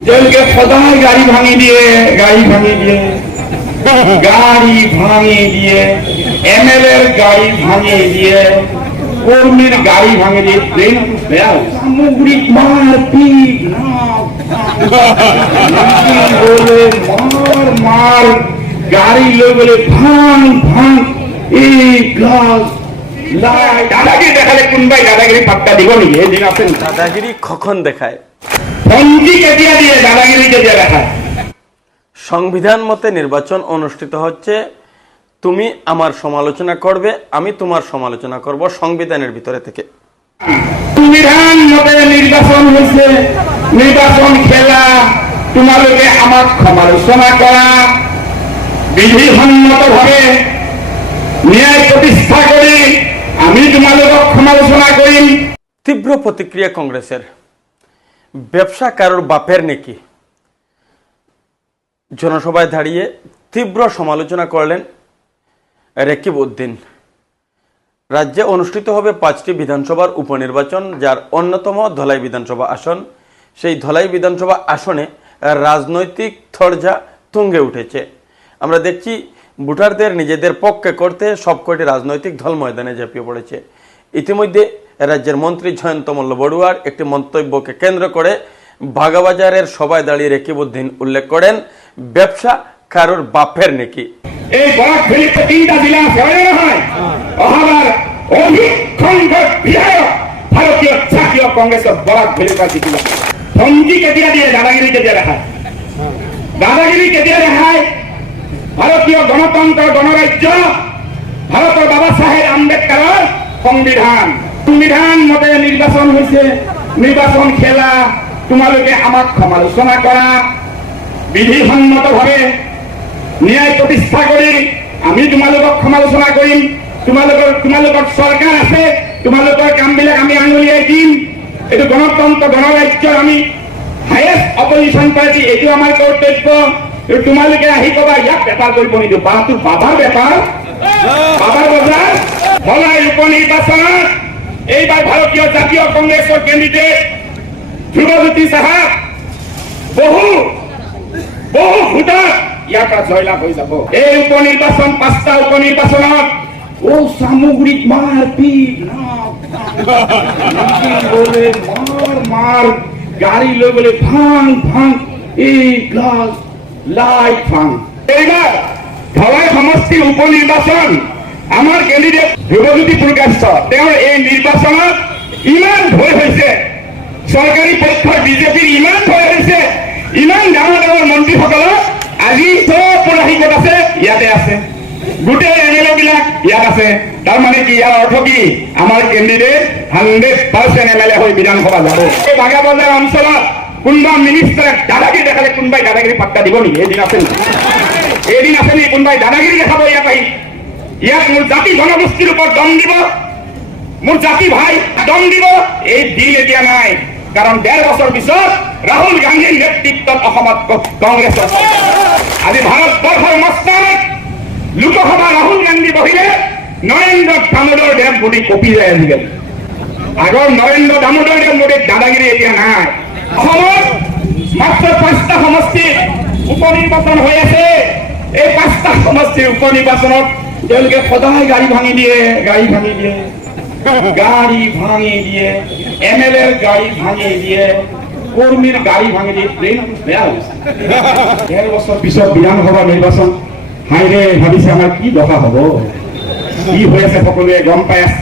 জনকে সদায় গাড়ি ভাঙি দিয়ে গাড়ি ভাঙি দিয়ে গাড়ি ভাঙি দিয়ে এমএলএর গাড়ি ভাঙি দিয়ে কর্মীর গাড়ি ভাঙি দিয়ে ট্রেন সামগ্রিক বলে মার মার গাড়ি লোক বলে ভাঙ ভাঙ এই গ্লাস লাইট দাদাগিরি দেখালে কোনবাই দাদাগিরি পাত্তা দিব নেকি? এদিন আছেন। দাদাগিরি কখন দেখায়? সংবিধান মতে নির্বাচন অনুষ্ঠিত হচ্ছে তুমি আমার সমালোচনা করবে আমি তোমার সমালোচনা করব সংবিধানের ভিতরে থেকে। সংবিধান মতে নির্বাচন হয়েছে নির্বাচন খেলা তোমালোকে আমাক সমালোচনা করা। বিধিসন্মত ভাবে ন্যায় প্রতিষ্ঠা করি আমি তোমালোকক সমালোচনা কৰিম তীব্র প্রতিক্রিয়া কংগ্রেসের। ব্যবসা কারোর বাপের নাকি? জনসভায় দাঁড়িয়ে তীব্র সমালোচনা করলেন রেকিব উদ্দিন। রাজ্যে অনুষ্ঠিত হবে পাঁচটি বিধানসভার উপনির্বাচন, যার অন্যতম ধলাই বিধানসভা আসন। সেই ধলাই বিধানসভা আসনে রাজনৈতিক থরজা তুঙ্গে উঠেছে। আমরা দেখছি ভোটারদের নিজেদের পক্ষে করতে সবকটি রাজনৈতিক দল ময়দানে ঝাঁপিয়ে পড়েছে। ইতিমধ্যে রাজ্যের মন্ত্রী জয়ন্ত মল্ল বড়ুয়ার একটি মন্তব্যকে কেন্দ্র করে বাগাবাজারের সবাই দাঁড়িয়ে রেকিবুদ্দিন উল্লেখ করেন, ব্যবসা কারোর বাপের নাকি। এই তিনটা কেতিয়া দেখায়। ভাৰতীয় গণতন্ত্ৰ গণৰাজ্য ভাৰতৰ বাবা সাহেব আম্বেদকাৰৰ সংবিধান। সংবিধান মতে নিৰ্বাচন হৈছে নিৰ্বাচন খেলা, তোমালোকে আমাক সমালোচনা কৰা বিধিসন্মত ভাৱে ন্যায় প্ৰতিষ্ঠা কৰি আমি তোমালোকক সমালোচনা কৰিম। তোমালোকৰ তোমালোকৰ চৰকাৰ আছে, তোমালোকৰ কামবিলাক আমি আঙুলিয়াই দিম। এইটো গণতন্ত্ৰ, গণৰাজ্যৰ আমি হায়েষ্ট অপজিশ্যন পাৰ্টি এইটো আমাৰ কৰ্তব্য। তোমালোকে আহি কবা, ইয়াক বেপাৰ কৰিব নিদিওঁ। বা তোৰ বাবাৰ বেপাৰ। বাবাৰ বজাৰ হলাই উপ নিৰ্বাচনত এইবাৰ ভাৰতীয় জাতীয় কংগ্ৰেছৰ কেণ্ডিডেট ধ্ৰুৱজ্যোতি চাহাব বহু বহু ভোটত ইয়াৰ পৰা জয়লাভ হৈ যাব। এই উপ নিৰ্বাচন পাঁচটা উপ নিৰ্বাচনত ও সামগ্রিক মারপিট বলে মার মার, গাড়ি লৈ বলে ভাঙ ভাঙ এই গ্লাস লাইট ভাঙ এইবাৰ ধলাই সমষ্টিৰ উপ নিৰ্বাচন আমাৰ কেণ্ডিডেট ধ্ৰুৱজ্যোতি প্ৰকাশ্য তেওঁৰ এই নিৰ্বাচনত ইমান ভয় হৈছে চৰকাৰী পক্ষৰ বিজেপিৰ ইমান ভয় হৈছে ইমান ডাঙৰ ডাঙৰ মন্ত্ৰীসকলৰ আজি চব আছে, ইয়াতে আছে। গোটেই এম এল এ বিলাক ইয়াত আছে। তাৰমানে কি, ইয়াৰ অৰ্থ কি? আমাৰ candidate hundred percent M L A হৈ বিধানসভা যাব। এই বাগাবজাৰ অঞ্চলত কোনোবা মিনিষ্টাৰে দাদাগিৰি দেখালে কোনোবাই দাদাগিৰি পাত্তা দিব নেকি? এদিন আছে এদিন আছে নেকি? কোনোবাই দাদাগিৰি দেখাব ইয়াত আহি ইয়াত মোৰ জাতি জনগোষ্ঠীৰ ওপৰত দম দিব। মোৰ জাতি ভাই দম দিব। এই দিন এতিয়া নাই। কাৰণ ডেৰ বছৰ পিছত ৰাহুল গান্ধীৰ নেতৃত্বত অসমত কংগ্ৰেছৰ আজি ভাৰতবৰ্ষৰ মস্তানত লোকসভা ৰাহুল গান্ধী বহিলে নৰেন্দ্ৰ দামোদৰ দেৱ মোদী কপি যায় আজিকালি আগৰ নৰেন্দ্ৰ দামোদৰ দেৱ মোদীৰ দাদাগিৰি এতিয়া নাই। অসমত মাত্ৰ পাঁচটা সমষ্টিত উপ নিৰ্বাচন হৈ আছে। এই পাঁচটা সমষ্টিৰ উপ তেওঁলোকে সদায় গাড়ী ভাঙি দিয়ে, গাড়ী ভাঙি দিয়ে, গাড়ি ভাঙি দিয়ে এম এল এর গাড়ি ভাঙি দিয়ে, কর্মীর গাড়ি ভাঙি দিয়ে ট্রেন বেয়া হৈছে ডেৰ বছৰ পিছত বিধানসভা নিৰ্বাচন হাইৰে ভাবিছে আমাৰ কি দশা হ'ব? কি হৈ আছে সকলোৱে গম পাই আছে